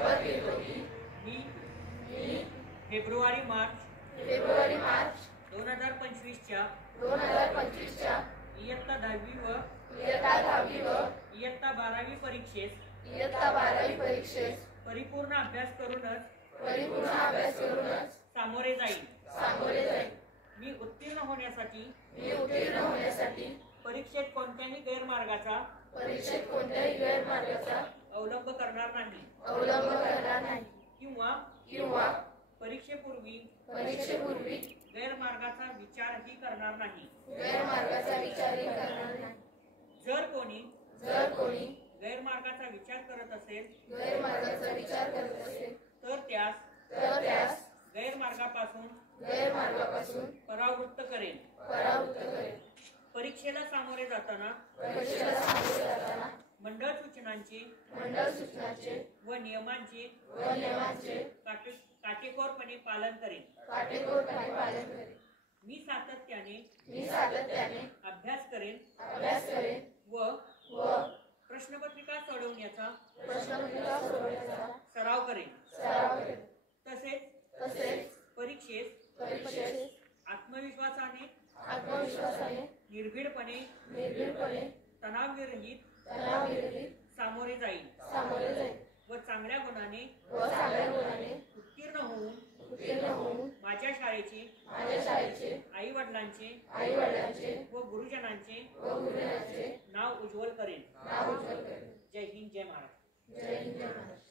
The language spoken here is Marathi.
शपथ घेतो की मी मी फेब्रुवारी मार्च 2025च्या इयत्ता 10वी व इयत्ता 12वी परीक्षेस परिपूर्ण अभ्यास करूनच सामोरे जाईल. मी उत्तीर्ण होण्यासाठी परीक्षेत कोणत्याही गैरमार्गाचा अवलंब करणार नाही किंवा परीक्षेपूर्वी गैरमार्गाचा विचारही करणार नाही. जर कोणी गैरमार्गाचा विचार करत असेल तर त्यास गैरमार्गापासून परावृत्त करेल. परीक्षेला सामोरे जाताना मंडळ सूचनांचे व नियमांचे काटेकोरपणे पालन करेल. मी सातत्याने अभ्यास करेन व प्रश्नपत्रिका सोडवण्याचा सराव करेन. तसेच परीक्षेत आत्मविश्वासाने निर्भीडपणे तणावविरहित सामोरे जाईल व चांगल्या गुणाने उत्तीर्ण होऊन माझ्या शाळेचे आई वडिलांचे व गुरुजनांचे नाव उज्ज्वल करेन. जय हिंद, जय महाराष्ट्र.